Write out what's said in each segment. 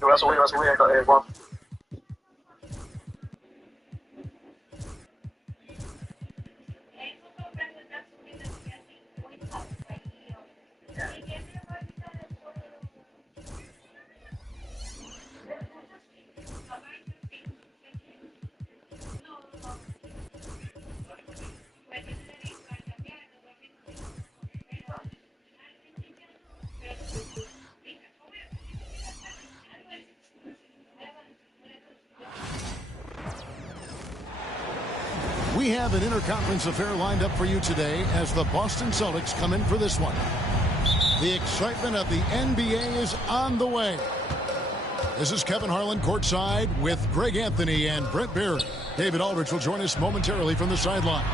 Voy a subir Juan. We have an interconference affair lined up for you today as the Boston Celtics come in for this one. The excitement of the NBA is on the way. This is Kevin Harlan courtside with Greg Anthony and Brent Barry. David Aldridge will join us momentarily from the sidelines.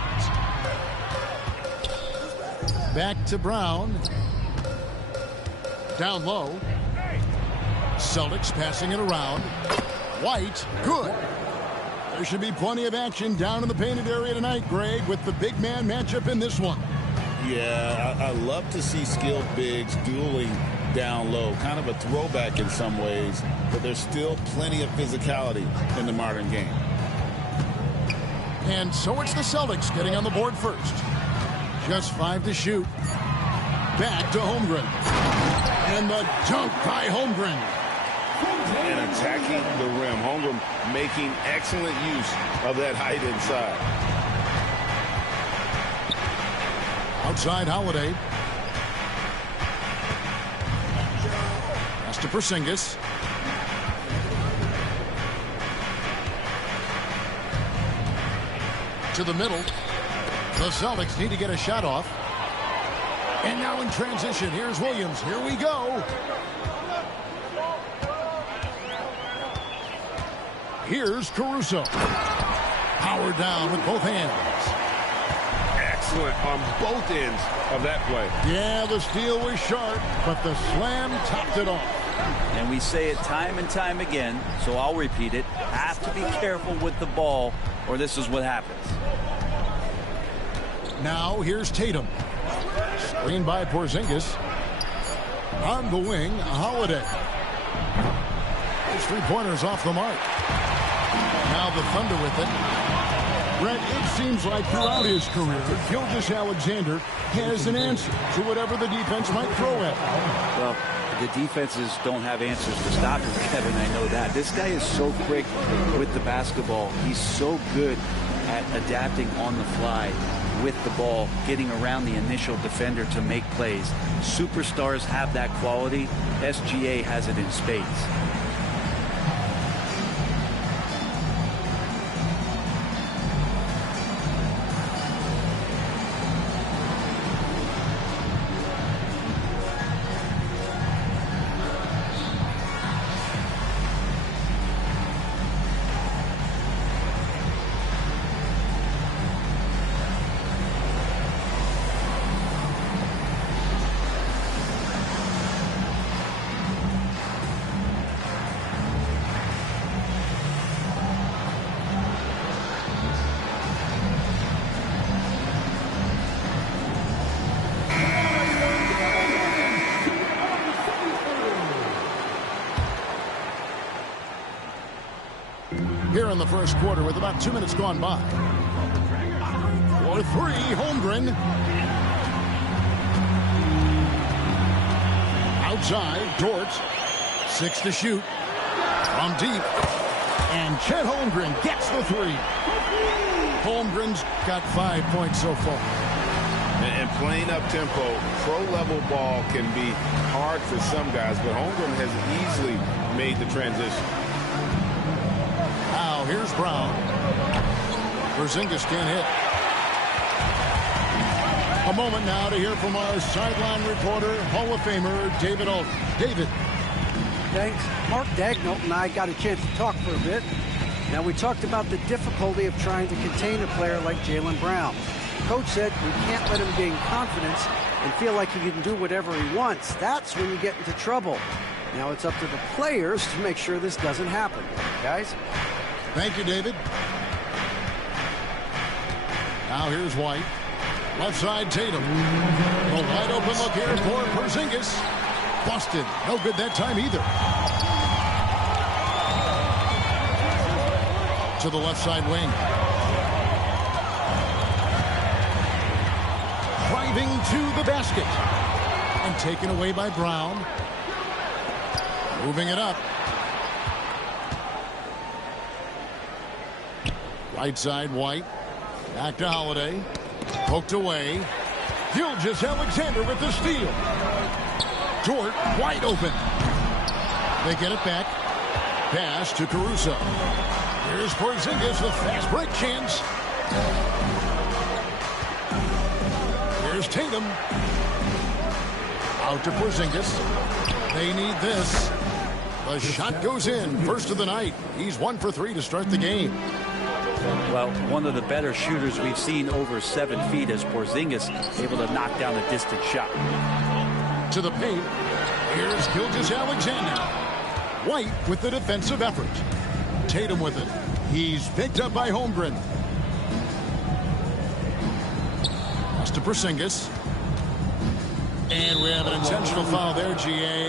Back to Brown. Down low. Celtics passing it around. White, good. There should be plenty of action down in the painted area tonight, Greg, with the big man matchup in this one. Yeah, I love to see skilled bigs dueling down low. Kind of a throwback in some ways, but there's still plenty of physicality in the modern game. And so it's the Celtics getting on the board first. Just 5 to shoot. Back to Holmgren. And the dunk by Holmgren. And attacking the rim. Holmgren making excellent use of that height inside. Outside Holiday. Pass to Porzingis. To the middle. The Celtics need to get a shot off. And now in transition, here's Williams. Here we go. Here's Caruso. Power down with both hands. Excellent on both ends of that play. Yeah, the steal was sharp, but the slam topped it off. And we say it time and time again, so I'll repeat it. Have to be careful with the ball, or this is what happens. Now here's Tatum. Screen by Porzingis. On the wing, Holiday. His three-pointers off the mark. Now the Thunder with it. Brett, it seems like throughout his career, Gilgeous-Alexander has an answer to whatever the defense might throw at him. Well, the defenses don't have answers to stop him, Kevin. I know that. This guy is so quick with the basketball. He's so good at adapting on the fly with the ball, getting around the initial defender to make plays. Superstars have that quality. SGA has it in spades. Here in the first quarter with about 2 minutes gone by. For three, Holmgren. Outside, Dort. 6 to shoot. From deep. And Chet Holmgren gets the three. Holmgren's got 5 points so far. And playing up-tempo, pro-level ball can be hard for some guys, but Holmgren has easily made the transition. Now here's Brown. Porzingis can't hit. A moment now to hear from our sideline reporter, Hall of Famer David Aldridge. David. Thanks. Mark Dagnall and I got a chance to talk for a bit. Now, we talked about the difficulty of trying to contain a player like Jaylen Brown. Coach said we can't let him gain confidence and feel like he can do whatever he wants. That's when you get into trouble. Now it's up to the players to make sure this doesn't happen. Guys? Thank you, David. Now here's White. Left side, Tatum. A wide open look here for Porzingis. Busted. No good that time either. To the left side wing. Driving to the basket. And taken away by Brown. Moving it up. Right side, White. Back to Holiday. Poked away. Gilgeous-Alexander with the steal. Dort wide open. They get it back. Pass to Caruso. Here's Porzingis with fast break chance. Here's Tatum. Out to Porzingis. They need this. The shot goes in. First of the night. He's 1 for 3 to start the game. Well, one of the better shooters we've seen over 7 feet as Porzingis able to knock down a distant shot. To the paint. Here's Gilgeous-Alexander. White with the defensive effort. Tatum with it. He's picked up by Holmgren. Pass to Porzingis. And we have an intentional foul there, G.A.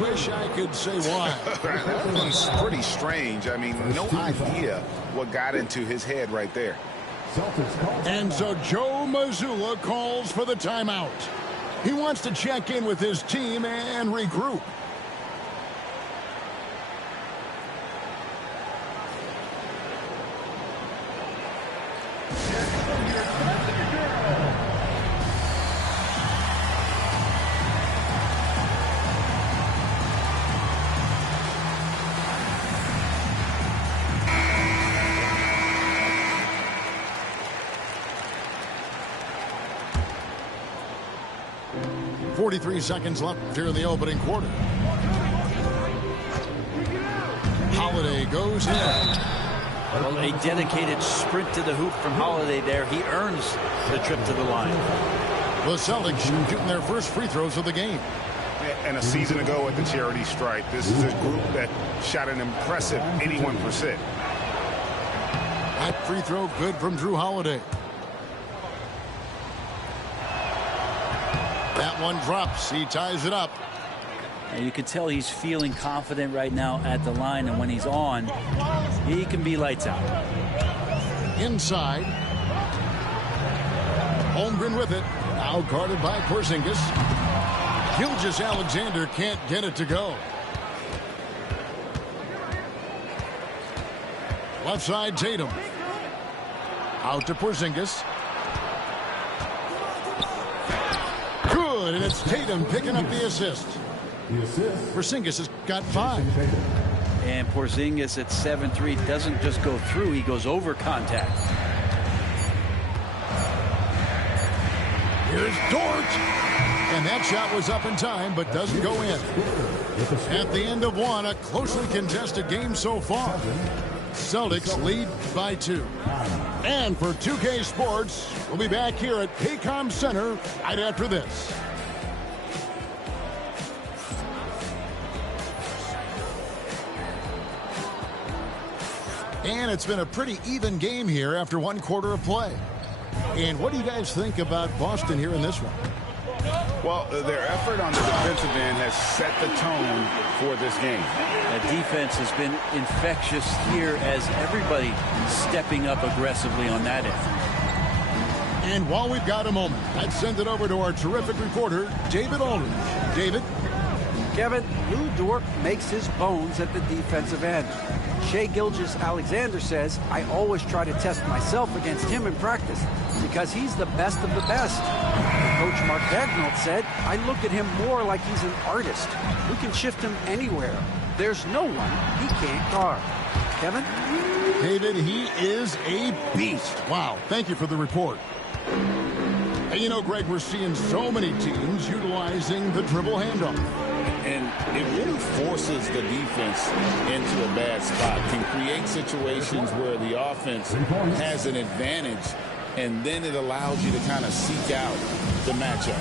Wish I could say why. That one's pretty strange. I mean, no idea what got into his head right there. And so Joe Mazzulla calls for the timeout. He wants to check in with his team and regroup. .43 seconds left here in the opening quarter. Holiday goes in. Well, a dedicated sprint to the hoop from Holiday there. He earns the trip to the line. The Celtics shooting their first free throws of the game. And a season ago at the charity stripe, this is a group that shot an impressive 81%. That free throw good from Drew Holiday. That one drops. He ties it up. And you can tell he's feeling confident right now at the line, and when he's on, he can be lights out. Inside. Holmgren with it. Now guarded by Porzingis. Gilgeous-Alexander can't get it to go. Left side, Tatum. Out to Porzingis. Good, and it's Tatum picking up the assist. Porzingis has got 5. And Porzingis at 7'3" doesn't just go through, he goes over contact. Here's Dort. And that shot was up in time, but doesn't go in. At the end of one, a closely contested game so far. Celtics lead by 2. And for 2K Sports, we'll be back here at Paycom Center right after this. And it's been a pretty even game here after 1 quarter of play. And what do you guys think about Boston here in this one? Well, their effort on the defensive end has set the tone for this game. The defense has been infectious here as everybody stepping up aggressively on that end. And while we've got a moment, let's send it over to our terrific reporter, David Aldridge. David? Kevin, Lou Dort makes his bones at the defensive end. Shai Gilgeous-Alexander says, I always try to test myself against him in practice because he's the best of the best. Coach Mark Daigneault said, I look at him more like he's an artist. We can shift him anywhere. There's no one he can't guard. Kevin? David, he is a beast. Wow, thank you for the report. Hey, you know, Greg, we're seeing so many teams utilizing the dribble handoff. And it really forces the defense into a bad spot, can create situations where the offense has an advantage, and then it allows you to kind of seek out the matchup.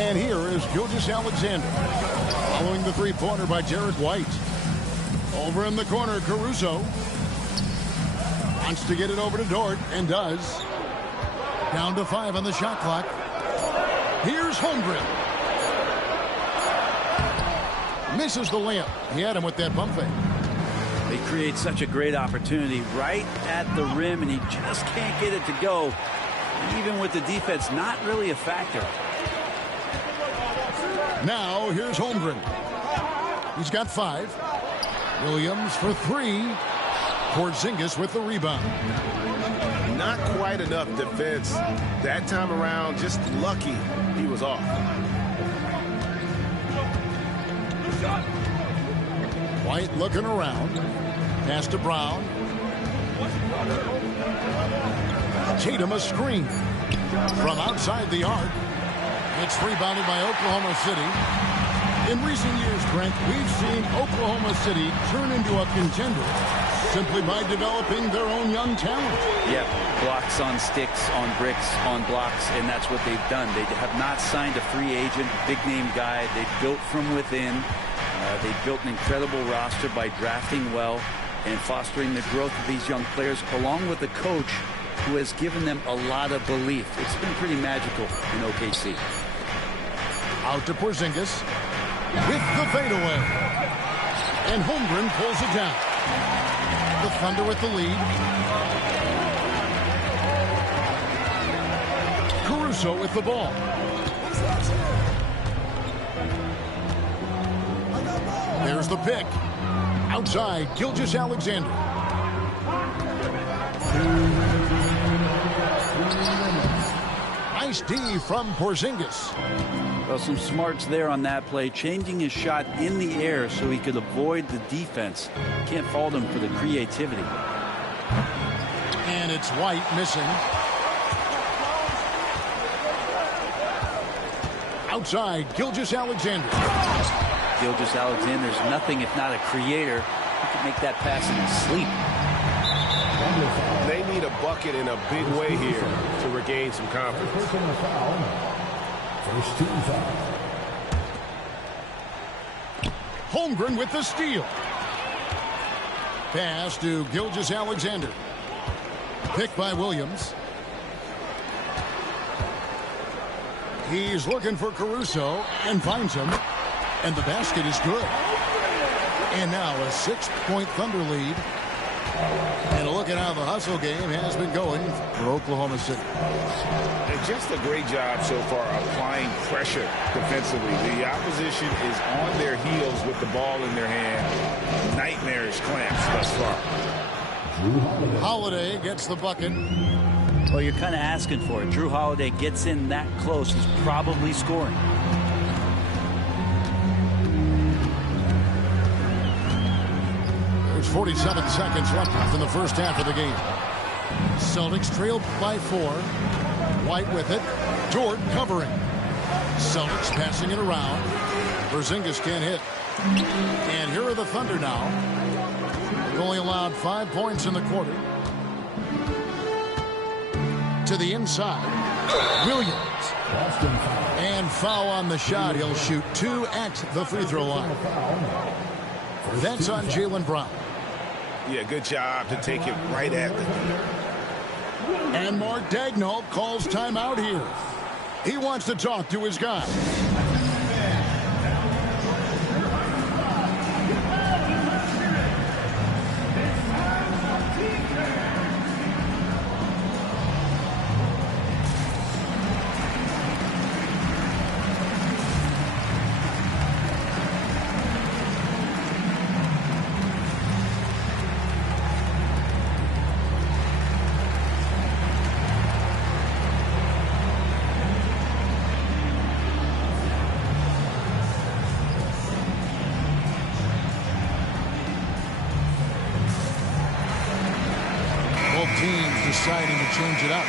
And here is Gilgeous-Alexander following the three-pointer by Derek White. Over in the corner, Caruso. Wants to get it over to Dort, and does. Down to 5 on the shot clock. Here's Holmgren. Misses the layup. He had him with that bump fake. They create such a great opportunity right at the rim, and he just can't get it to go. Even with the defense not really a factor. Now here's Holmgren. He's got 5. Williams for 3. Porzingis with the rebound. Not quite enough defense. That time around, just lucky he was off. White looking around. Pass to Brown. Tatum a screen. From outside the arc. It's rebounded by Oklahoma City. In recent years, Brent, we've seen Oklahoma City turn into a contender simply by developing their own young talent. Yep, blocks on sticks, on bricks, on blocks, and that's what they've done. They have not signed a free agent, big-name guy. They've built from within. They've built an incredible roster by drafting well and fostering the growth of these young players, along with a coach who has given them a lot of belief. It's been pretty magical in OKC. Out to Porzingis with the fadeaway. And Holmgren pulls it down. The Thunder with the lead. Caruso with the ball. There's the pick. Outside, Gilgeous-Alexander. Nice D from Porzingis. Well, some smarts there on that play, changing his shot in the air so he could avoid the defense. Can't fault him for the creativity. And it's White missing. Outside, Gilgeous-Alexander. Gilgeous-Alexander's nothing if not a creator. He can make that pass in his sleep. They need a bucket in a big way here to regain some confidence. First team foul. Holmgren with the steal. Pass to Gilgeous-Alexander. Picked by Williams. He's looking for Caruso and finds him. And the basket is good. And now a 6-point Thunder lead. And a look at how the hustle game has been going for Oklahoma City. And just a great job so far applying pressure defensively. The opposition is on their heels with the ball in their hand. Nightmarish clamps thus far. Holiday gets the bucket. Well, you're kind of asking for it. Drew Holiday gets in that close. He's probably scoring. There's 47 seconds left in the first half of the game. Celtics trailed by 4. White with it. Dort covering. Celtics passing it around. Porzingis can't hit. And here are the Thunder now. They've only allowed 5 points in the quarter. To the inside. Williams. And foul on the shot. He'll shoot 2 at the free throw line. That's on Jaylen Brown. Yeah, good job to take it right at the knee. And Mark Daigneault calls timeout here. He wants to talk to his guy. Teams deciding to change it up.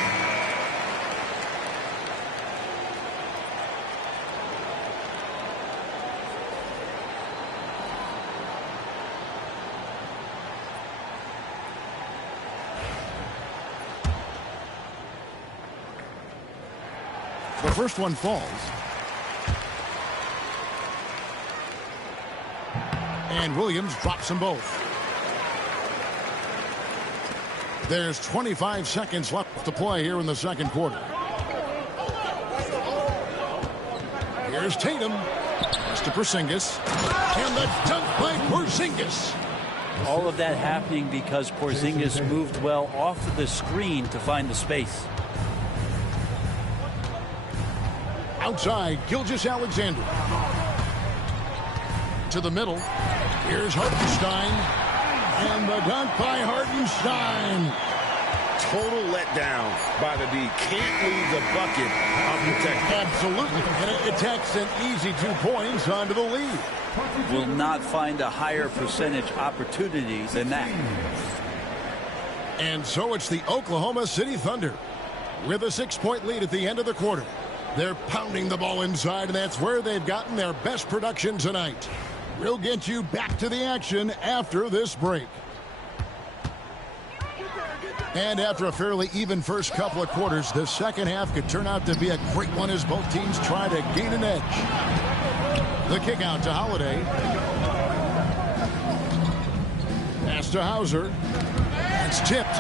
The first one falls. And Williams drops them both. There's 25 seconds left to play here in the second quarter. Here's Tatum. Pass to Porzingis. And the dunk by Porzingis. All of that happening because Porzingis moved well off of the screen to find the space. Outside, Gilgeous-Alexander. To the middle. Here's Hartenstein. And the dunk by Hartenstein. Total letdown by the D. Can't leave the bucket unprotected. Absolutely. And it takes an easy 2 points onto the lead. Will not find a higher percentage opportunity than that. And so it's the Oklahoma City Thunder with a 6-point lead at the end of the quarter. They're pounding the ball inside, and that's where they've gotten their best production tonight. We'll get you back to the action after this break. And after a fairly even first couple of quarters, the second half could turn out to be a great one as both teams try to gain an edge. The kick out to Holiday. Pass to Hauser. It's tipped.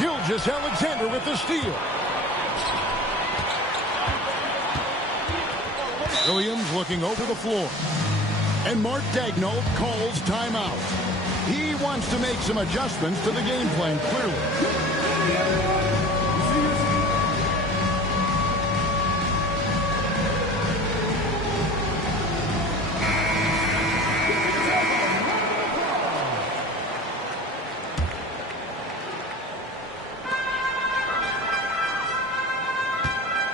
Gilgeous-Alexander with the steal. Williams looking over the floor. And Mark Daigneault calls timeout. He wants to make some adjustments to the game plan, clearly.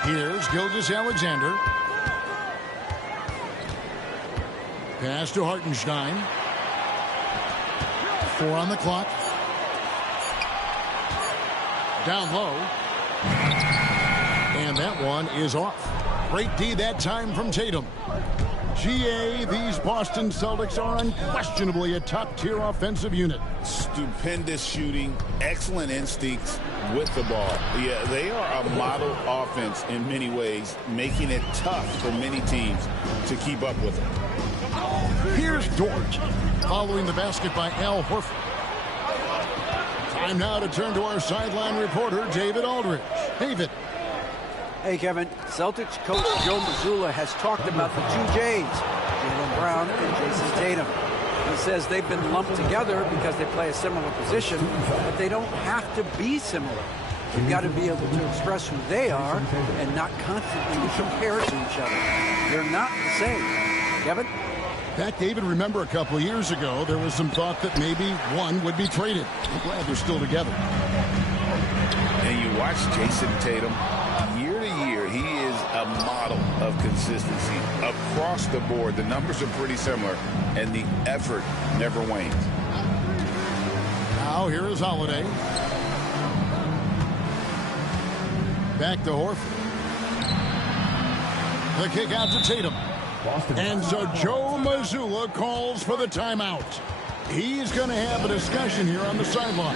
Here's Gilgeous-Alexander. Pass to Hartenstein. 4 on the clock. Down low. And that one is off. Great D that time from Tatum. GA, these Boston Celtics are unquestionably a top-tier offensive unit. Stupendous shooting, excellent instincts with the ball. Yeah, they are a model offense in many ways, making it tough for many teams to keep up with them. Here's Dort, following the basket by Al Horford. Time now to turn to our sideline reporter, David Aldridge. David. Hey, Kevin. Celtics coach Joe Mazzulla has talked about the two J's, Jaylen Brown and Jason Tatum. He says they've been lumped together because they play a similar position, but they don't have to be similar. You've got to be able to express who they are and not constantly compare to each other. They're not the same. Kevin? In fact, David, remember a couple of years ago, there was some thought that maybe one would be traded. I'm glad they're still together. And you watch Jason Tatum, year to year, he is a model of consistency. Across the board, the numbers are pretty similar, and the effort never wanes. Now here is Holiday. Back to Horford. The kick out to Tatum. And so Joe Mazzulla calls for the timeout. He's going to have a discussion here on the sideline.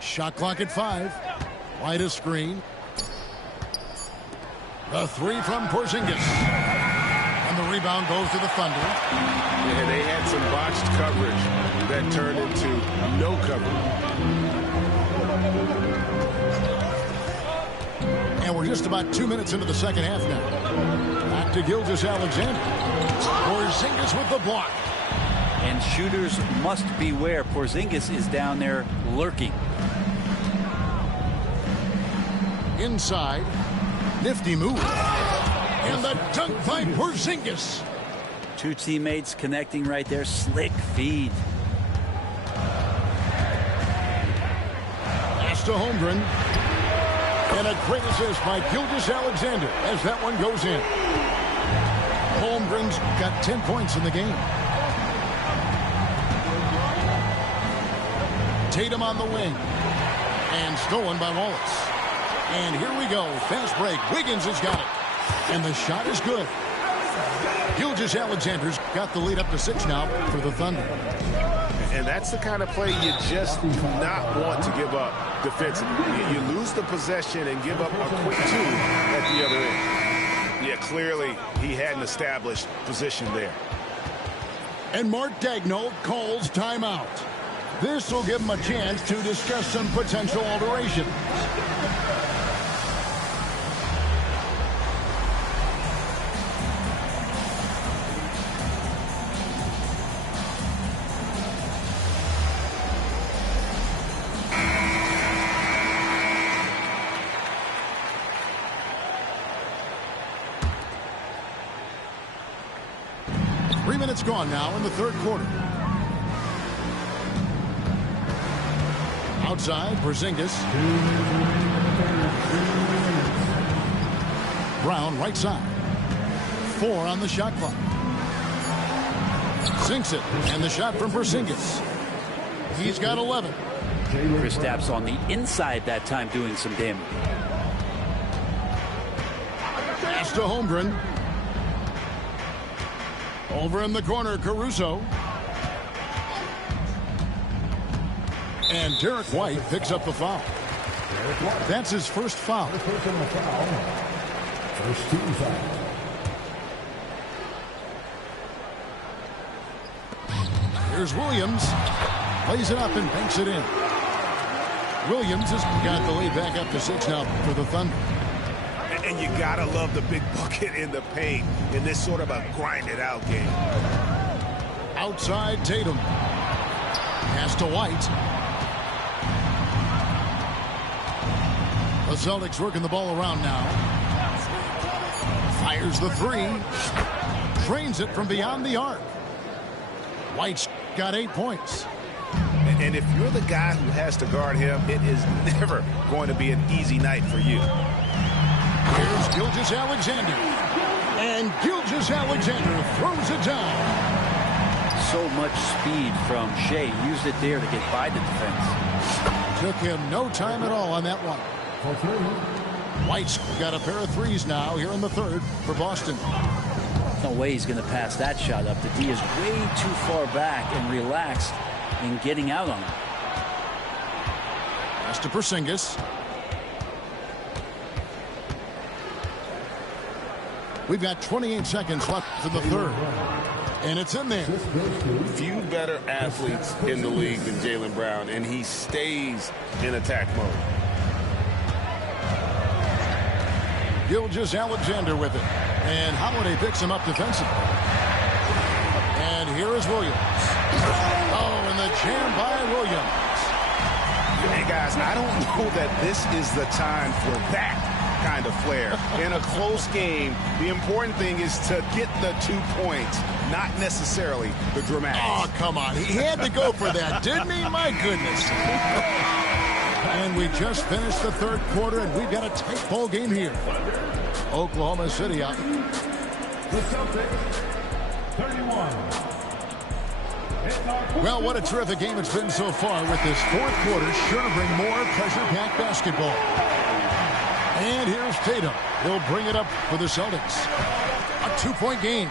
Shot clock at 5. Wide a screen. The three from Porzingis. And the rebound goes to the Thunder. Yeah, they had some botched coverage that turned into no coverage. And we're just about 2 minutes into the second half now. Back to Gilgeous-Alexander. Porzingis with the block. And shooters must beware. Porzingis is down there lurking. Inside. Nifty move. And the dunk by Porzingis. Two teammates connecting right there. Slick feed. Pass to Holmgren. And a great assist by Gilgeous-Alexander as that one goes in. Holmgren's got 10 points in the game. Tatum on the wing. And stolen by Wallace. And here we go. Fast break. Wiggins has got it. And the shot is good. Gilgeous-Alexander's got the lead up to 6 now for the Thunder. And that's the kind of play you just do not want to give up defensively. You lose the possession and give up a quick 2 at the other end. Yeah, clearly he had an established position there. And Mark Daigneault calls timeout. This will give him a chance to discuss some potential alterations. It's gone now in the third quarter. Outside, Porzingis. Brown, right side. 4 on the shot clock. Sinks it, and the shot from Porzingis. He's got 11. Kristaps on the inside that time doing some damage. Pass to Holmgren. Over in the corner, Caruso. And Derek White picks up the foul. That's his first foul. First team foul. Here's Williams. Plays it up and banks it in. Williams has got the lead back up to 6 now for the Thunder. And you gotta love the big bucket in the paint in this sort of a grind-it-out game. Outside, Tatum. Pass to White. The Celtics working the ball around now. Fires the 3. Drains it from beyond the arc. White's got 8 points. And if you're the guy who has to guard him, it is never going to be an easy night for you. Here's Gilgeous-Alexander. And Gilgeous-Alexander throws it down. So much speed from Shea. Used it there to get by the defense. Took him no time at all on that one. White's got a pair of 3s now here in the third for Boston. No way he's going to pass that shot up. The D is way too far back and relaxed in getting out on it. Pass to Porzingis. We've got 28 seconds left for the third. And it's in there. Few better athletes in the league than Jaylen Brown, and he stays in attack mode. Gilgeous-Alexander with it. And Holiday picks him up defensively. And here is Williams. Oh, and the jam by Williams. Hey, guys, I don't know that this is the time for that kind of flair. In a close game, the important thing is to get the 2 points, not necessarily the dramatics. Oh, come on. He had to go for that, didn't he? My goodness. And we just finished the third quarter, and we've got a tight ball game here. Oklahoma City out. The Celtics, 31. Well, what a terrific game it's been so far with this fourth quarter. Sure to bring more pressure-packed basketball. And here's Tatum. He'll bring it up for the Celtics. A 2-point game.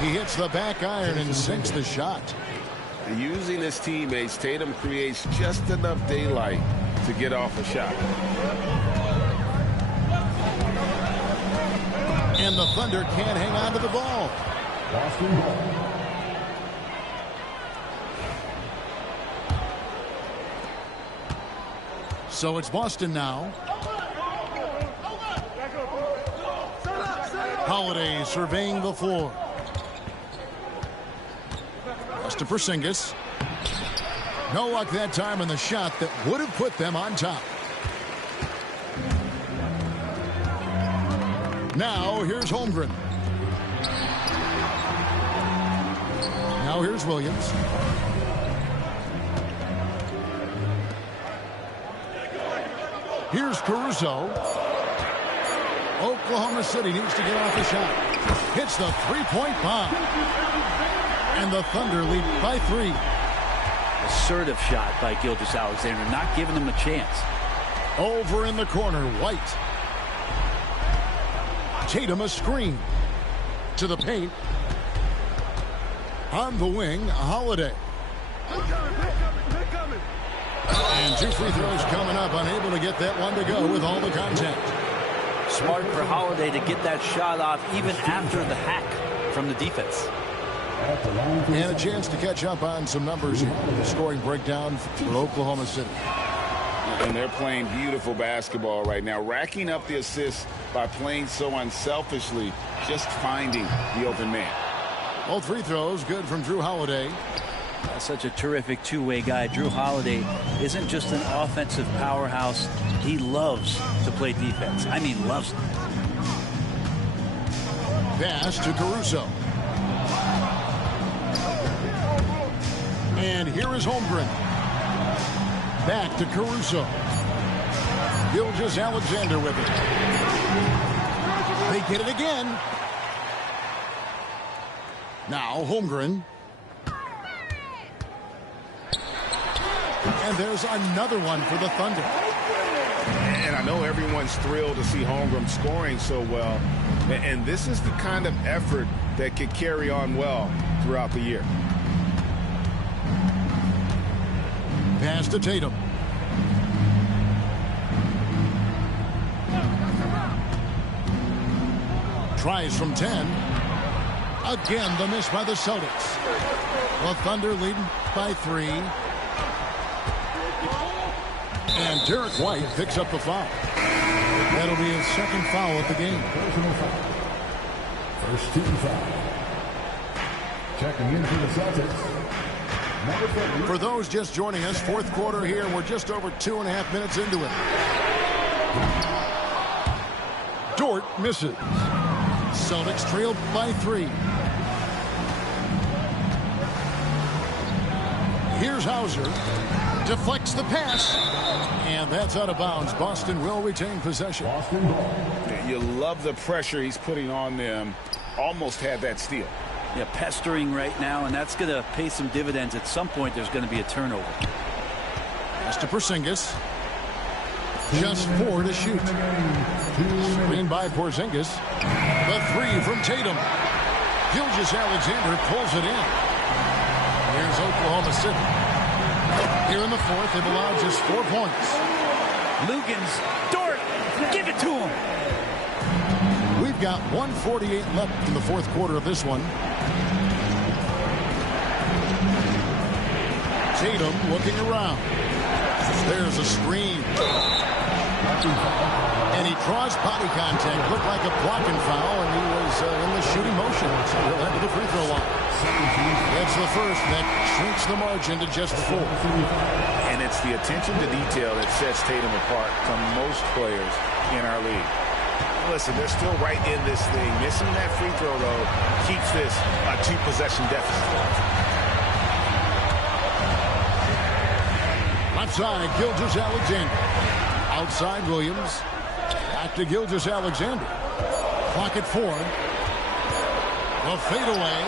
He hits the back iron and sinks the shot. Using his teammates, Tatum creates just enough daylight to get off a shot. And the Thunder can't hang on to the ball. Boston ball. So it's Boston now. Holiday surveying the floor. Pass to Porzingis. No luck that time in the shot that would have put them on top. Now here's Holmgren. Now here's Williams. Here's Caruso. Oklahoma City needs to get off the shot. Hits the three-point bomb. And the Thunder lead by 3. Assertive shot by Gilgeous-Alexander, not giving him a chance. Over in the corner, White. Tatum a screen. To the paint. On the wing, Holiday. And 2 free throws coming up, unable to get that one to go with all the contact. Smart for Holiday to get that shot off even after the hack from the defense. And a chance to catch up on some numbers here. The scoring breakdown for Oklahoma City. And they're playing beautiful basketball right now, racking up the assists by playing so unselfishly, just finding the open man. Both free throws good from Drew Holiday. Such a terrific two-way guy. Drew Holiday isn't just an offensive powerhouse. He loves to play defense. I mean, loves it. Pass to Caruso. And here is Holmgren. Back to Caruso. Gilgeous-Alexander with it. They get it again. Now Holmgren. And there's another one for the Thunder. And I know everyone's thrilled to see Holmgren scoring so well. And this is the kind of effort that could carry on well throughout the year. Pass to Tatum. Tries from 10. Again, the miss by the Celtics. The Thunder leading by 3. And Derek White picks up the foul. That'll be his second foul of the game. First team foul. Checking in for the Celtics. For those just joining us, fourth quarter here. We're just over 2.5 minutes into it. Dort misses. Celtics trailed by 3. Here's Hauser. Deflects the pass. And that's out of bounds. Boston will retain possession. You love the pressure he's putting on them. Almost had that steal. Yeah, pestering right now, and that's going to pay some dividends. At some point, there's going to be a turnover. Pass to Porzingis. Just 4 to shoot. Screen by Porzingis. The 3 from Tatum. Gilgeous-Alexander pulls it in. Here's Oklahoma City. Here in the fourth, they've allowed just 4 points. Lugans, Dort, give it to him. We've got 1:48 left in the fourth quarter of this one. Tatum looking around. There's a screen. And he draws body contact. Looked like a blocking foul, and he was in the shooting motion. So he'll head to the free throw line. That's the first. That shrinks the margin to just 4. And it's the attention to detail that sets Tatum apart from most players in our league. Listen, they're still right in this thing. Missing that free throw, though, keeps this a 2-possession deficit. Left side, Gilgeous-Alexander. Outside, Williams. Back to Gilgeous-Alexander. Clock at 4. The fadeaway.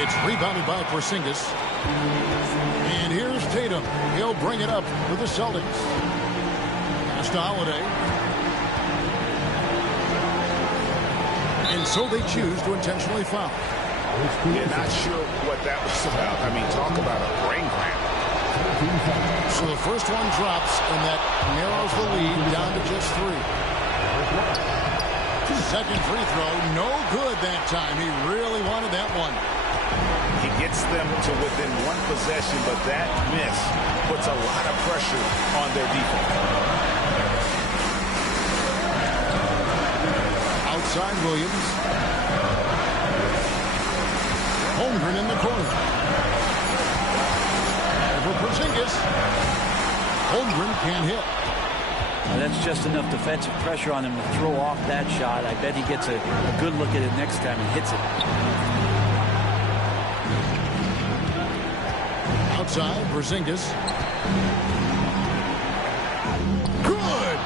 It's rebounded by Porzingis. And here's Tatum. He'll bring it up for the Celtics. Pass to Holiday. And so they choose to intentionally foul. Yeah, not sure what that was about. I mean, talk about a brain cramp. So the first one drops, and that narrows the lead down to just 3. Second free throw, no good that time. He really wanted that one. He gets them to within 1 possession, but that miss puts a lot of pressure on their defense. Outside Williams. Holmgren in the corner. Over Porzingis. Holmgren can't hit. Now that's just enough defensive pressure on him to throw off that shot. I bet he gets a good look at it next time and hits it. Outside, Porzingis. Good!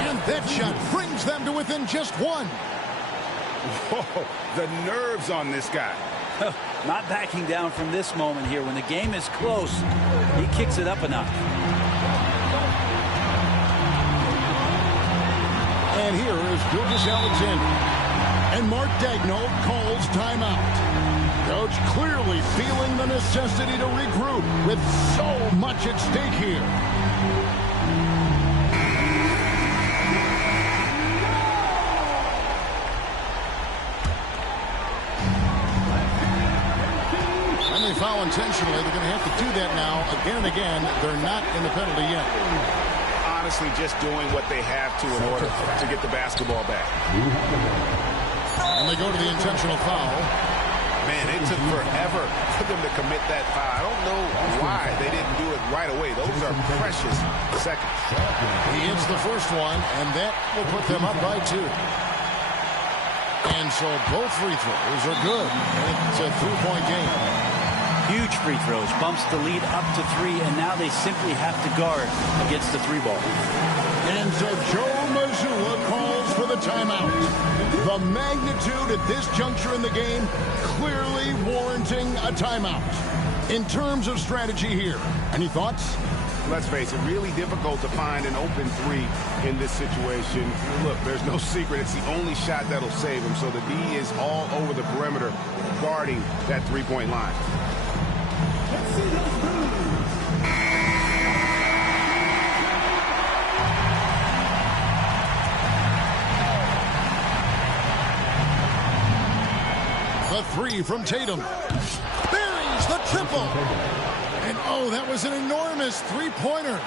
And that shot brings them to within just 1. Whoa, the nerves on this guy. Not backing down from this moment here. When the game is close, he kicks it up a notch. And here is Gilgeous Alexander. And Mark Daigneault calls timeout. Coach clearly feeling the necessity to regroup with so much at stake here. And they foul intentionally. They're going to have to do that now again and again. They're not in the penalty yet. Honestly, just doing what they have to in order to get the basketball back. And they go to the intentional foul. Man, it took forever for them to commit that foul. I don't know why they didn't do it right away. Those are precious seconds. He hits the first one, and that will put them up by 2. And so both free throws are good. It's a 3-point game. Huge free throws. Bumps the lead up to 3, and now they simply have to guard against the 3-ball. And so Joe Mazzulla calls for the timeout. The magnitude at this juncture in the game clearly warranting a timeout. In terms of strategy here, any thoughts? Let's face it, really difficult to find an open 3 in this situation. Look, there's no secret. It's the only shot that'll save him. So the D is all over the perimeter guarding that 3-point line. Let's see those moves. The 3 from Tatum. Buries the triple. And oh, that was an enormous 3-pointer.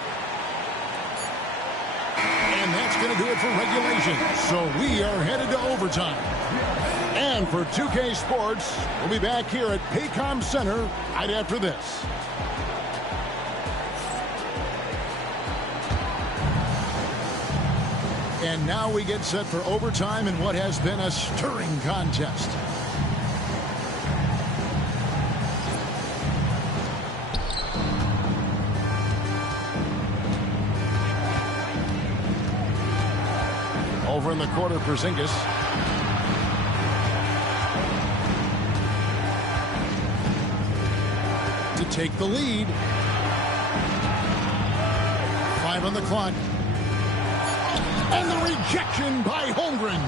And that's going to do it for regulation. So we are headed to overtime. And for 2K Sports, we'll be back here at Paycom Center right after this. And now we get set for overtime in what has been a stirring contest. Over in the quarter, Porzingis. To take the lead. 5 on the clock. And the rejection by Holmgren.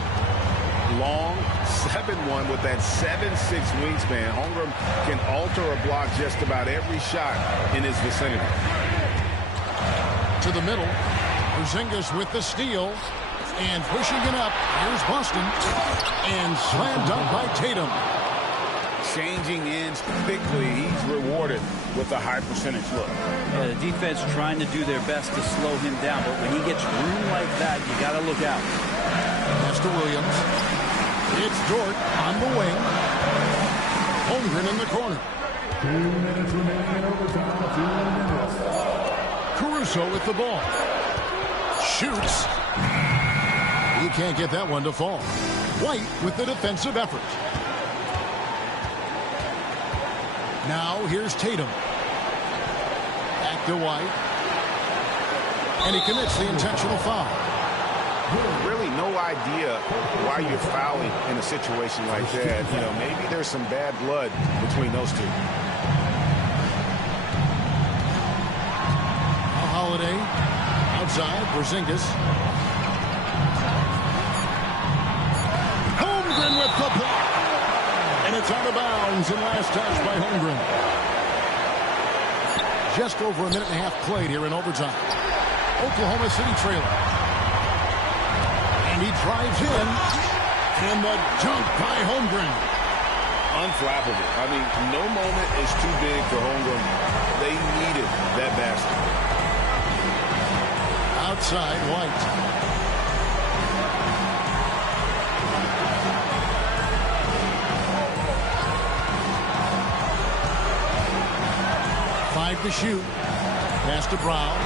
Long 7-1 with that 7'6" wingspan. Holmgren can alter or block just about every shot in his vicinity. To the middle. Porzingis with the steal. And pushing it up. Here's Boston. And slam dunk by Tatum. Changing ends quickly. He's rewarded with a high percentage look. Yeah, the defense trying to do their best to slow him down, but when he gets room like that, you got to look out. Pass to Williams. It's Dort on the wing. Holmgren in the corner. 2 minutes remaining in overtime. 2 minutes. Caruso with the ball. Shoots. He can't get that one to fall. White with the defensive effort. Now here's Tatum. Back to White. And he commits the intentional foul. Really no idea why you're fouling in a situation like that. You know, maybe there's some bad blood between those two. Holiday. Outside. Porzingis. Holmgren with the block. And it's out of bounds and last touch by Holmgren. Just over a minute and a half played here in overtime. Oklahoma City trailer. And he drives in. And the dunk by Holmgren. Unflappable. I mean, no moment is too big for Holmgren. They needed that basket. Outside, White. Five to shoot. Pass to Brown.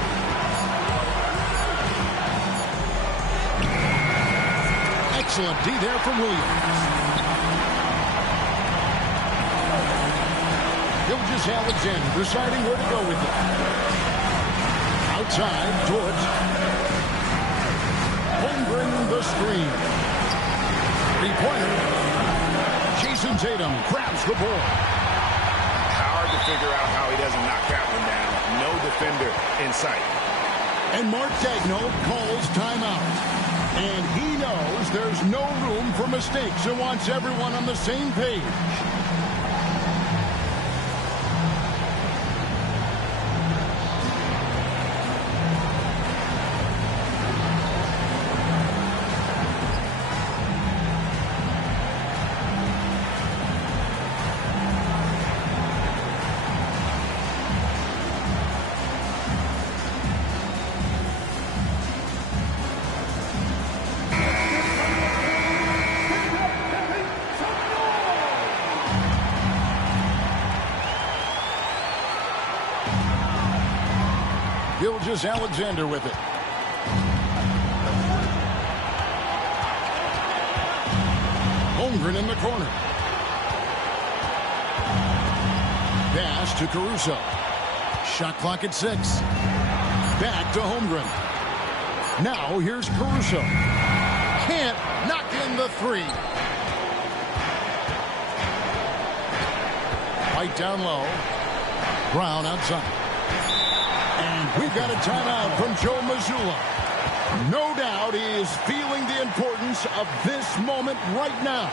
Excellent D there from Williams. Gilgeous Alexander deciding where to go with it. Outside, Dort. Holmgren the screen. 3-pointer. Jason Jason Tatum grabs the ball. Hard to figure out how he doesn't knock that one down. No defender in sight. And Mark Daigneault calls timeout. And he knows there's no room for mistakes and wants everyone on the same page. Alexander with it. Holmgren in the corner. Pass to Caruso. Shot clock at 6. Back to Holmgren. Now here's Caruso. Can't knock in the 3. White down low. Brown outside. And we've got a timeout from Joe Mazzulla. No doubt he is feeling the importance of this moment right now.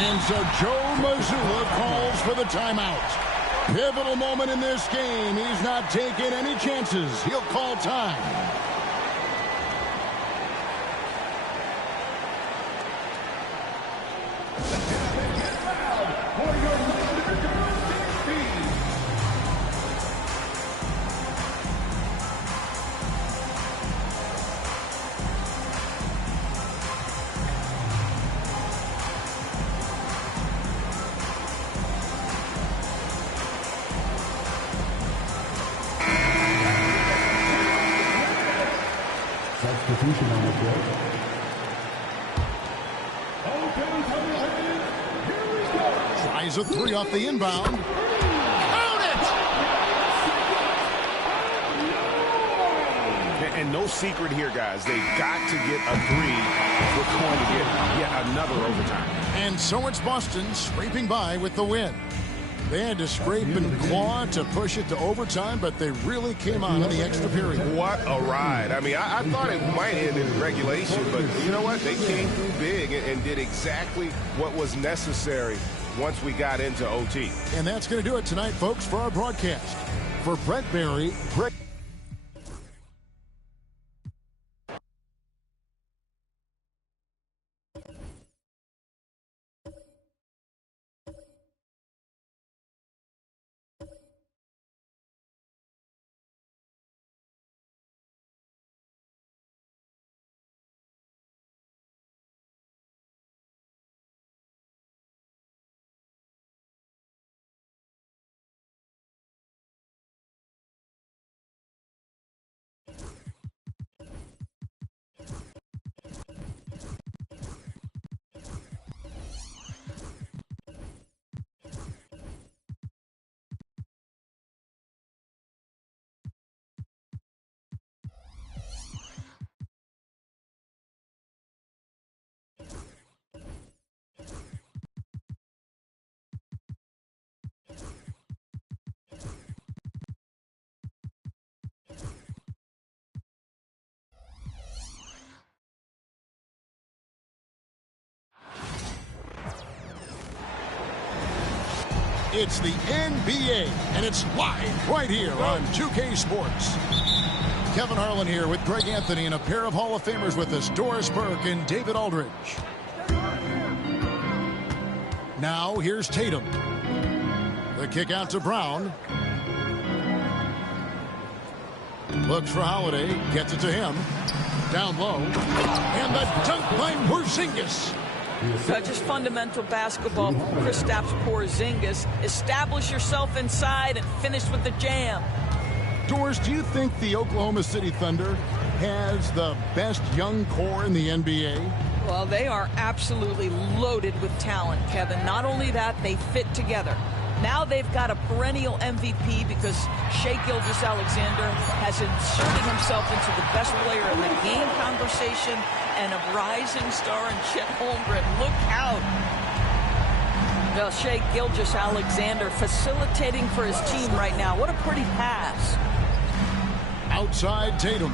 And so Joe Mazzulla calls for the timeout. Pivotal moment in this game. He's not taking any chances. He'll call time. Substitution on the field. Tries a 3 off the inbound. Count it! And no secret here, guys. They've got to get a 3 if we're going to get yet another overtime. And so it's Boston scraping by with the win. They had to scrape and claw to push it to overtime, but they really came on in the extra period. What a ride. I mean, I thought it might end in regulation, but you know what? They came through big and did exactly what was necessary once we got into OT. And that's going to do it tonight, folks, for our broadcast. For Brett Barry, it's the NBA, and it's live right here on 2K Sports. Kevin Harlan here with Greg Anthony and a pair of Hall of Famers with us, Doris Burke and David Aldridge. Now here's Tatum. The kick out to Brown. Looks for Holiday. Gets it to him. Down low. And the dunk by Porzingis. Just fundamental basketball. Kristaps Porzingis. Establish yourself inside and finish with the jam. Doris, do you think the Oklahoma City Thunder has the best young core in the NBA? Well, they are absolutely loaded with talent, Kevin. Not only that, they fit together. Now they've got a perennial MVP because Shai Gilgeous-Alexander has inserted himself into the best player in the game conversation and a rising star in Chet Holmgren. Look out. Well, Shai Gilgeous-Alexander facilitating for his team right now. What a pretty pass. Outside Tatum.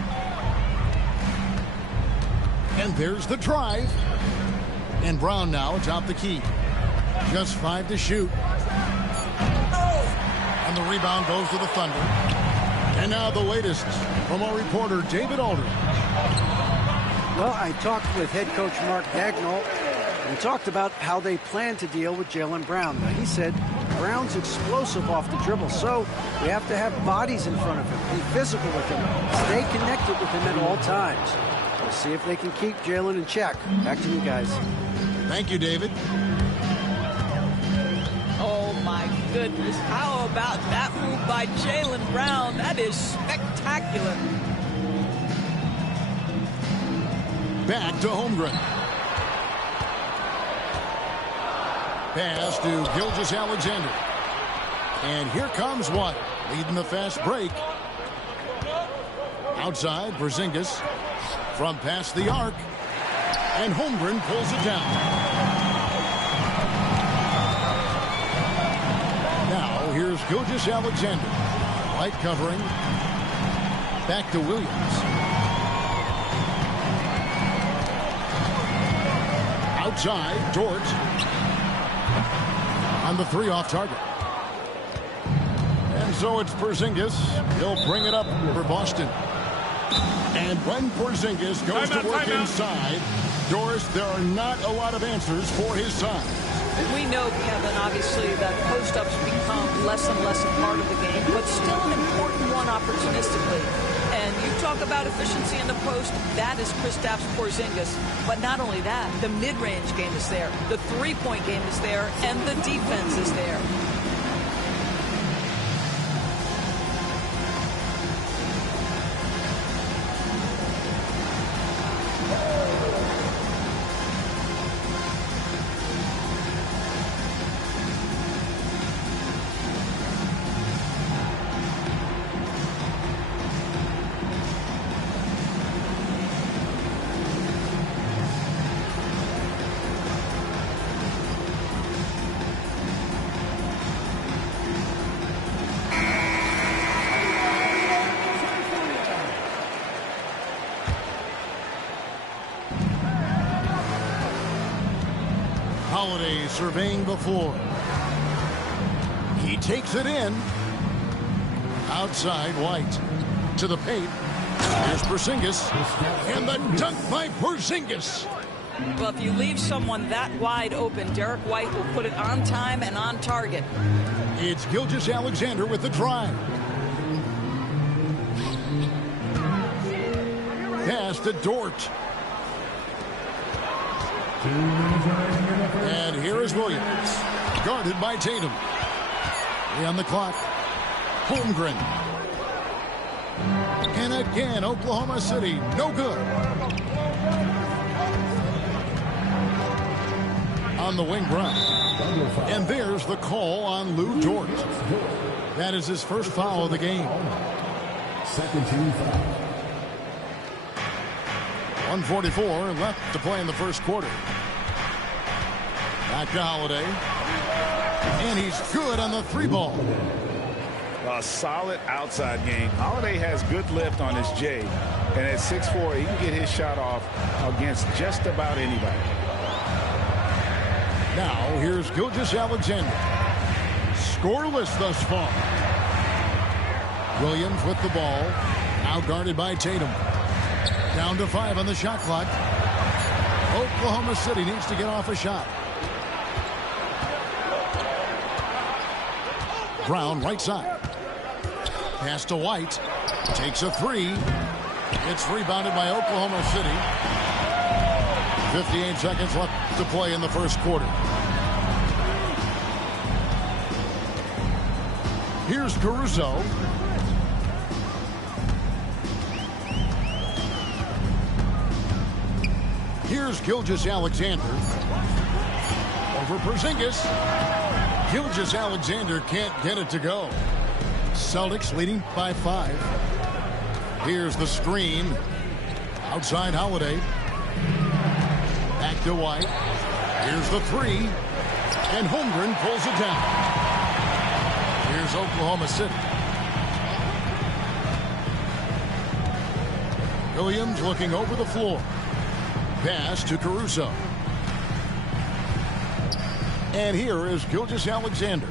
And there's the drive. And Brown now atop the key. Just 5 to shoot. And the rebound goes to the Thunder. And now the latest from our reporter, David Aldridge. Well, I talked with head coach Mark Daigneault, and talked about how they plan to deal with Jaylen Brown. Now, he said Brown's explosive off the dribble, so we have to have bodies in front of him, be physical with him, stay connected with him at all times. We'll see if they can keep Jaylen in check. Back to you guys. Thank you, David. Oh, my goodness. How about that move by Jaylen Brown? That is spectacular. Back to Holmgren. Pass to Gilgeous-Alexander. And here comes White, leading the fast break. Outside, Porzingis from past the arc. And Holmgren pulls it down. Now, here's Gilgeous-Alexander. White covering. Back to Williams. Outside, Dort. On the 3 off target. And so it's Porzingis. He'll bring it up for Boston. And when Porzingis goes to work inside, Doris, there are not a lot of answers for his side. We know, Kevin, obviously, that post-ups become less and less a part of the game, but still an important one opportunistically. And you talk about efficiency in the post, that is Kristaps Porzingis. But not only that, the mid-range game is there, the three-point game is there, and the defense is there. Holiday surveying the floor. He takes it in. Outside, White. To the paint. Here's Porzingis. And the dunk by Porzingis. Well, if you leave someone that wide open, Derek White will put it on time and on target. It's Gilgeous-Alexander with the drive. Pass to Dort. And here is Williams. Guarded by Tatum. 3 on the clock. Holmgren. And again, Oklahoma City, no good. On the wing, Brown. And there's the call on Lou Dort. That is his first foul of the game. Second team foul. 1:44 left to play in the first quarter. Back to Holiday. And he's good on the 3-ball. A solid outside game. Holiday has good lift on his J. And at 6'4", he can get his shot off against just about anybody. Now, here's Gilgeous-Alexander. Scoreless thus far. Williams with the ball. Now guarded by Tatum. Down to 5 on the shot clock. Oklahoma City needs to get off a shot. Brown right side. Pass to White. Takes a three. It's rebounded by Oklahoma City. 58 seconds left to play in the first quarter. Here's Caruso. Here's Gilgeous-Alexander. Over Porzingis. Gilgeous-Alexander can't get it to go. Celtics leading by 5. Here's the screen. Outside Holiday. Back to White. Here's the three. And Holmgren pulls it down. Here's Oklahoma City. Williams looking over the floor. Pass to Caruso. And here is Gilgeous-Alexander.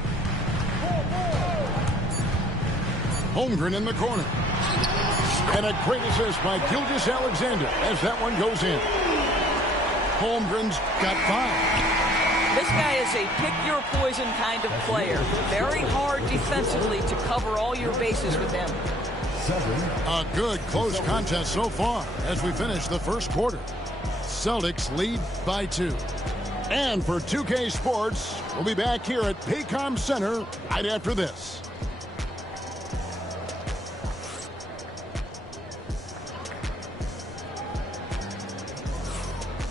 Holmgren in the corner. And a great assist by Gilgeous-Alexander as that one goes in. Holmgren's got 5. This guy is a pick-your-poison kind of player. Very hard defensively to cover all your bases with him. A good close contest so far as we finish the first quarter. Celtics lead by 2. And for 2K Sports, we'll be back here at Paycom Center right after this.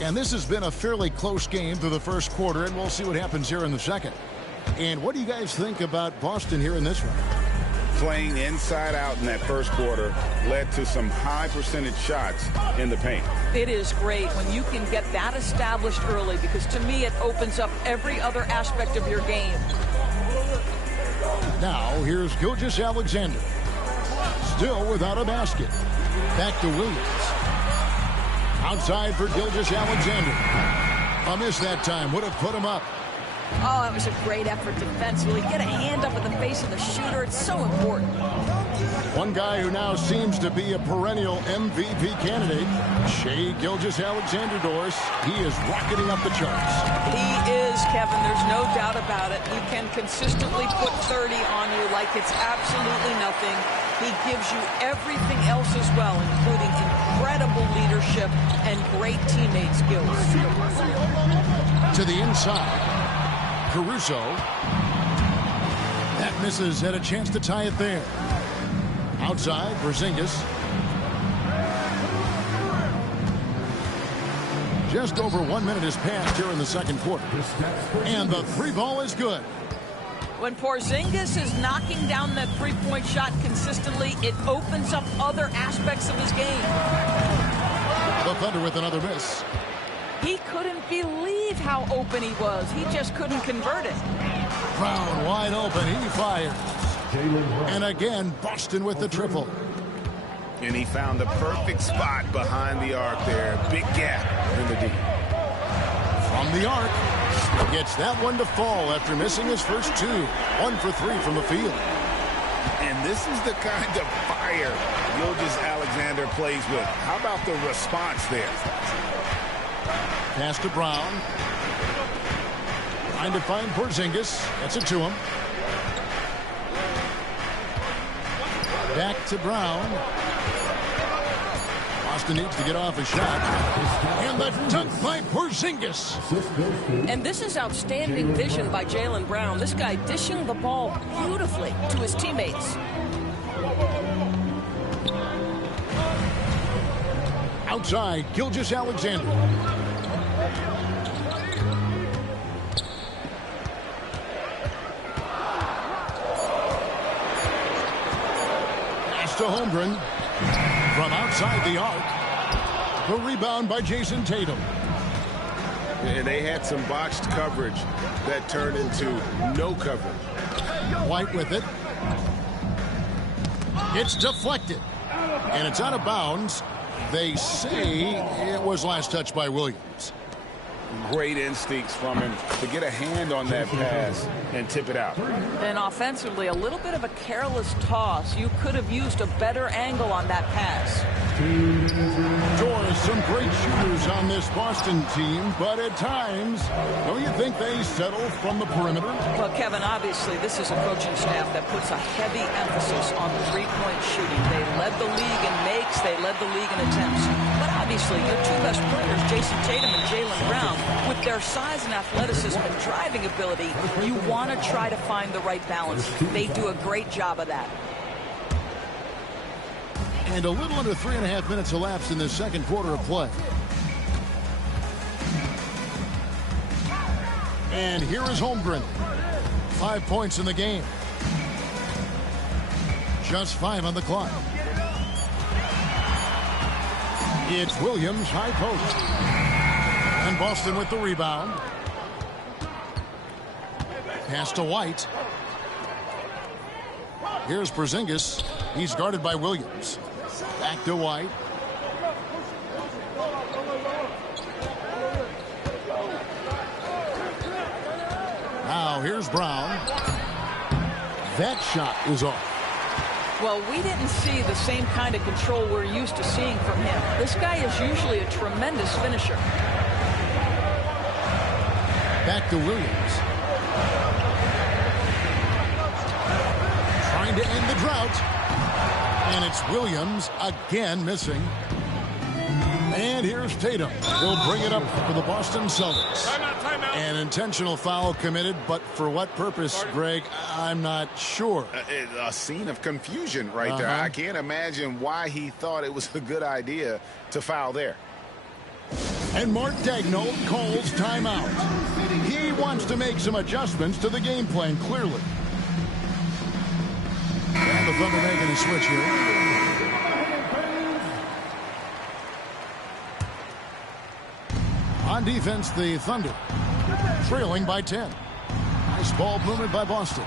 And this has been a fairly close game through the first quarter, and we'll see what happens here in the second. And what do you guys think about Boston here in this one? Playing inside out in that first quarter led to some high percentage shots in the paint. It is great when you can get that established early, because to me it opens up every other aspect of your game. Now here's Gilgeous-Alexander. Still without a basket. Back to Williams. Outside for Gilgeous-Alexander. A miss that time. Would have put him up. Oh, it was a great effort defensively. Get a hand up in the face of the shooter. It's so important. One guy who now seems to be a perennial MVP candidate, Shai Gilgeous-Alexander, Doris. He is rocketing up the charts. He is, Kevin. There's no doubt about it. He can consistently put 30 on you like it's absolutely nothing. He gives you everything else as well, including incredible leadership and great teammate skills. To the inside. Caruso. That misses. Had a chance to tie it there. Outside, Porzingis. Just over 1 minute has passed here in the second quarter. And the three ball is good. When Porzingis is knocking down that three-point shot consistently, it opens up other aspects of his game. The Thunder with another miss. He couldn't believe how open he was. He just couldn't convert it. Brown wide open. He fires. And again, Boston with the triple. And he found the perfect spot behind the arc there. Big gap in the D. From the arc. Gets that one to fall after missing his first 2. 1 for 3 from the field. And this is the kind of fire Gilgeous-Alexander plays with. How about the response there? Pass to Brown. Trying to find Porzingis. Gets it to him. Back to Brown. Boston needs to get off a shot. And the dunk by Porzingis. And this is outstanding vision by Jaylen Brown. This guy dishing the ball beautifully to his teammates. Outside, Gilgeous-Alexander. To Holmgren from outside the arc. The rebound by Jason Tatum. And they had some botched coverage that turned into no coverage. White with it. It's deflected. And it's out of bounds. They say it was last touched by Williams. Great instincts from him to get a hand on that pass and tip it out. And offensively, a little bit of a careless toss. You could have used a better angle on that pass. Doris some great shooters on this Boston team, but at times, don't you think they settle from the perimeter? Well, Kevin, obviously, this is a coaching staff that puts a heavy emphasis on three-point shooting. They led the league in makes. They led the league in attempts. But obviously, your two best players, Jason Tatum and Jaylen Brown, with their size and athleticism and driving ability, you want to try to find the right balance. They do a great job of that. And a little under 3.5 minutes elapsed in the second quarter of play. And here is Holmgren. 5 points in the game. Just 5 on the clock. It's Williams, high post. And Boston with the rebound. Pass to White. Here's Porzingis. He's guarded by Williams. Back to White. Now here's Brown. That shot is off. Well, we didn't see the same kind of control we're used to seeing from him. This guy is usually a tremendous finisher. Back to Williams. Trying to end the drought. And it's Williams again missing. And here's Tatum. He'll bring it up for the Boston Celtics. Timeout. An intentional foul committed, but for what purpose, Greg, I'm not sure. A scene of confusion right there. I can't imagine why he thought it was a good idea to foul there. And Mark Daigneault calls timeout. He wants to make some adjustments to the game plan, clearly. And the Thunder making a switch here. On defense, the Thunder trailing by 10. Nice ball movement by Boston.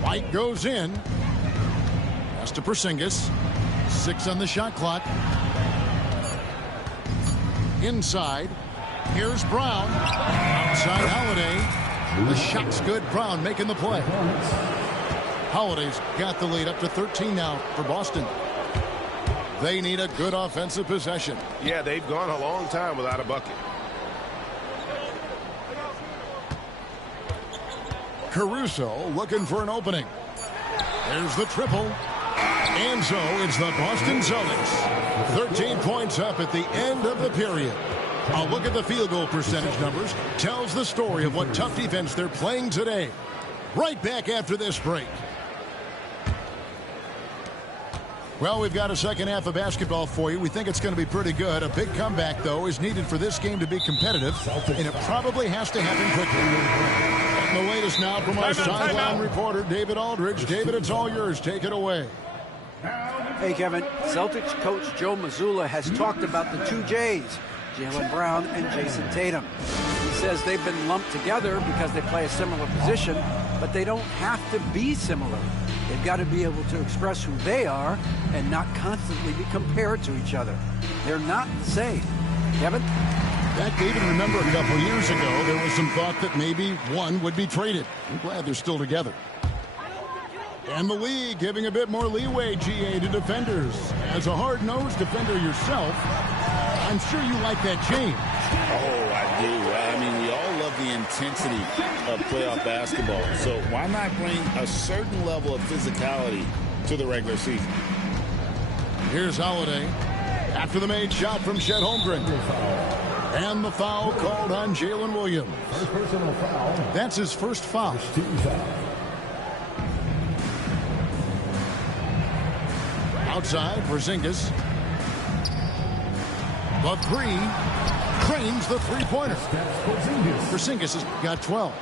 White goes in. Pass to Porzingis. 6 on the shot clock. Inside. Here's Brown. Outside Holiday. The shot's good. Brown making the play. Holiday's got the lead up to 13 now for Boston. They need a good offensive possession. Yeah, they've gone a long time without a bucket. Caruso looking for an opening. There's the triple. And so it's the Boston Celtics. 13 points up at the end of the period. A look at the field goal percentage numbers tells the story of what tough defense they're playing today. Right back after this break. Well, we've got a second half of basketball for you. We think it's going to be pretty good. A big comeback, though, is needed for this game to be competitive, and it probably has to happen quickly. And the latest now from our sideline reporter, David Aldridge. David, it's all yours. Take it away. Hey, Kevin. Celtics coach Joe Mazzulla has talked about the two J's, Jaylen Brown and Jason Tatum. He says they've been lumped together because they play a similar position, but they don't have to be similar. They've got to be able to express who they are and not constantly be compared to each other. They're not the same. Kevin? Back, David, remember a couple years ago, there was some thought that maybe one would be traded. I'm glad they're still together. And the league giving a bit more leeway, GA, to defenders. As a hard-nosed defender yourself, I'm sure you like that change. Oh, I do. I mean, we all love the intensity of playoff basketball. So why not bring a certain level of physicality to the regular season? Here's Holiday. After the made shot from Chet Holmgren. And the foul called on Jalen Williams. First personal foul. That's his first foul. Team foul. Outside, Porzingis. The three. Cranes the three-pointer. Porzingis has got 12.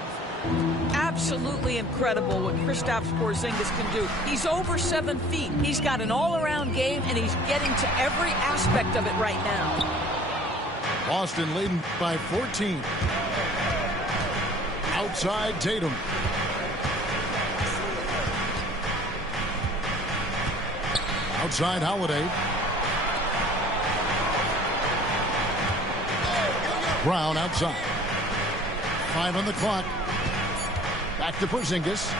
Absolutely incredible what Kristaps Porzingis can do. He's over 7 feet. He's got an all-around game, and he's getting to every aspect of it right now. Boston leading by 14. Outside Tatum. Outside Holiday. Brown outside. 5 on the clock. Back to Porzingis.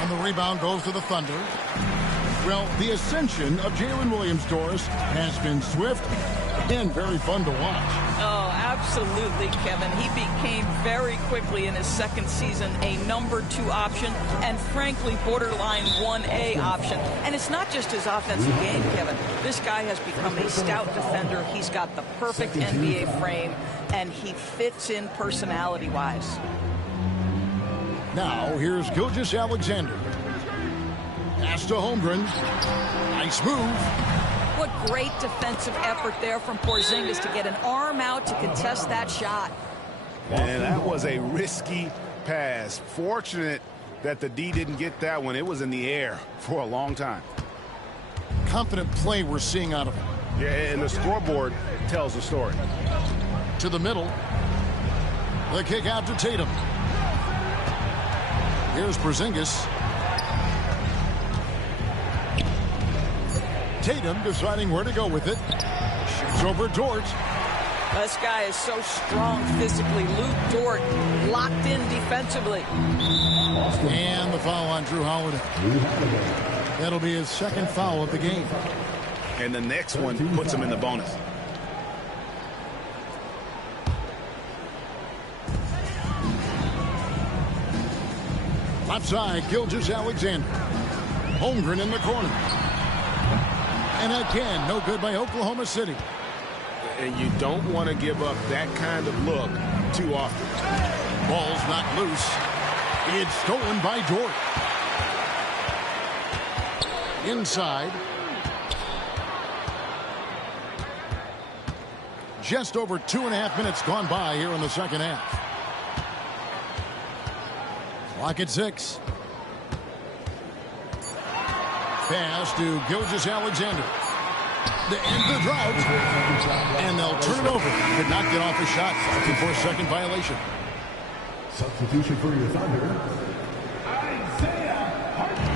And the rebound goes to the Thunder. Well, the ascension of Jalen Williams, Doris, has been swift and very fun to watch. Oh, absolutely, Kevin. He became very quickly in his second season a #2 option and, frankly, borderline 1A option. And it's not just his offensive game, Kevin. This guy has become a stout defender. He's got the perfect NBA frame, and he fits in personality-wise. Now, here's Gilgeous-Alexander. Pass to Holmgren. Nice move. What great defensive effort there from Porzingis to get an arm out to contest that shot. And that was a risky pass. Fortunate that the D didn't get that one. It was in the air for a long time. Confident play we're seeing out of him. Yeah, and the scoreboard tells the story. To the middle. The kick out to Tatum. Here's Porzingis. Tatum deciding where to go with it. Shoots over Dort. This guy is so strong physically. Luke Dort locked in defensively. And the foul on Drew Holiday. That'll be his second foul of the game. And the next one puts him in the bonus. Left side, Gilgeous-Alexander. Holmgren in the corner. And again, no good by Oklahoma City. And you don't want to give up that kind of look too often. Ball's not loose. It's stolen by Dort. Inside. Just over 2.5 minutes gone by here in the second half. Clock at 6. Pass to Gilgeous-Alexander. To end the drought. And they'll turn it over. Could not get off a shot. 54-second violation. Substitution for your Thunder.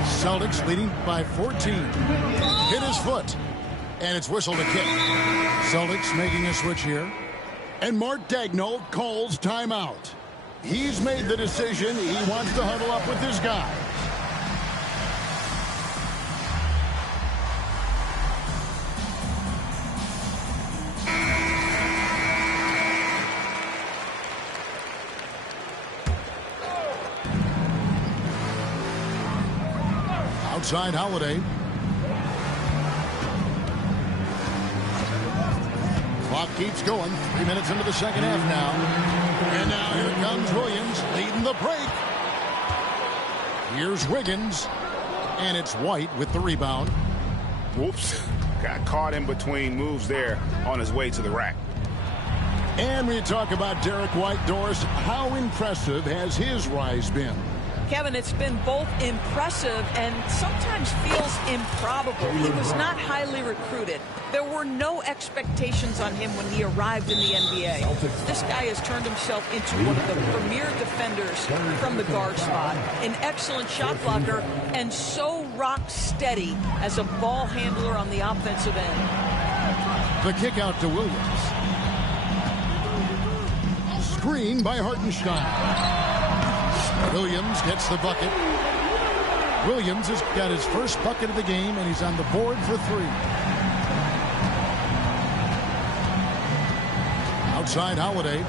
Celtics leading by 14. Hit his foot. And it's whistled a kick. Celtics making a switch here. And Mark Daigneault calls timeout. He's made the decision. He wants to huddle up with his guy. Outside Holiday. Clock keeps going. 3 minutes into the second half now. And now here comes Williams leading the break. Here's Wiggins. And it's White with the rebound. Whoops. Got caught in between moves there on his way to the rack. And we talk about Derek White, Doris. How impressive has his rise been? Kevin, it's been both impressive and sometimes feels improbable. He was not highly recruited. There were no expectations on him when he arrived in the NBA. This guy has turned himself into one of the premier defenders from the guard spot. An excellent shot blocker and so rock steady as a ball handler on the offensive end. The kick out to Williams. Screen by Hartenstein. Williams gets the bucket. Williams has got his first bucket of the game, and he's on the board for 3. Outside Holiday.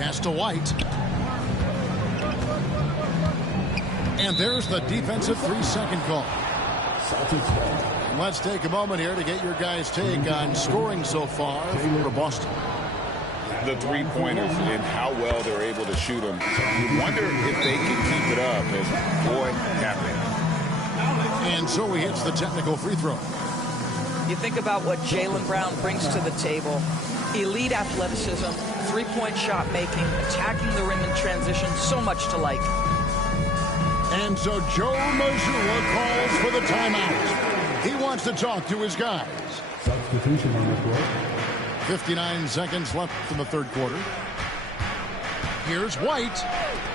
Pass to White. And there's the defensive 3-second call. Let's take a moment here to get your guys' take on scoring so far for Boston. The three-pointers and how well they're able to shoot them. You wonder if they can keep it up, and boy, happening. And so he hits the technical free throw. You think about what Jaylen Brown brings to the table. Elite athleticism, three-point shot making, attacking the rim in transition, so much to like. And so Joe Mazzulla calls for the timeout. He wants to talk to his guys. Substitution on the court. 59 seconds left in the third quarter. Here's White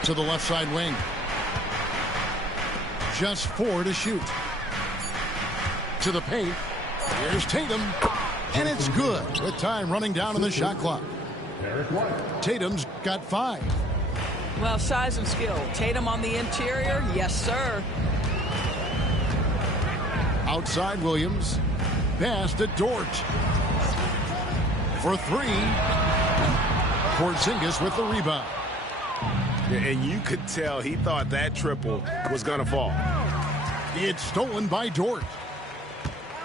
to the left side wing. Just 4 to shoot. To the paint. Here's Tatum. And it's good with time running down on the shot clock. Tatum's got 5. Well, size and skill. Tatum on the interior. Yes, sir. Outside Williams. Pass to Dort. For three. Porzingis with the rebound. And you could tell he thought that triple was going to fall. It's stolen by Dort.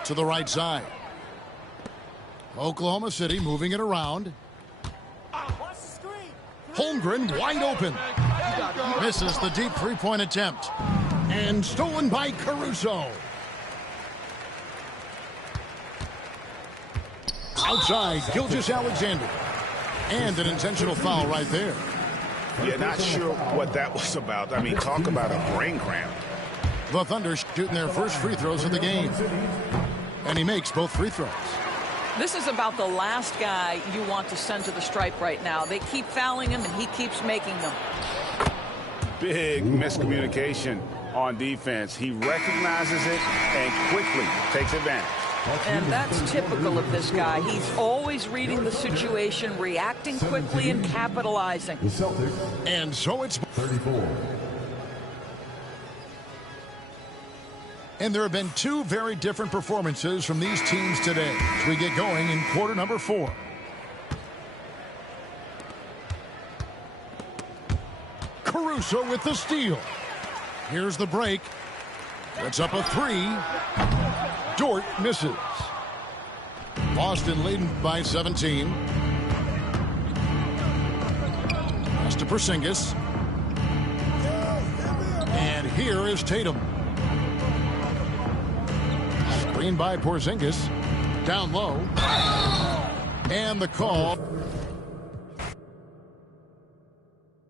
To the right side. Oklahoma City moving it around. Holmgren wide open. Misses the deep three-point attempt. And stolen by Caruso. Outside, Gilgeous-Alexander. And an intentional foul right there. Yeah, not sure what that was about. I mean, talk about a brain cramp. The Thunder shooting their first free throws of the game. And he makes both free throws. This is about the last guy you want to send to the stripe right now. They keep fouling him, and he keeps making them. Big miscommunication on defense. He recognizes it and quickly takes advantage. And that's typical of this guy. He's always reading the situation, reacting quickly, and capitalizing. The Celtics. And so it's 34. And there have been two very different performances from these teams today as we get going in quarter number 4. Caruso with the steal. Here's the break. It's up a three. Dort misses. Boston leading by 17. Pass to Porzingis. And here is Tatum. Screen by Porzingis. Down low. And the call.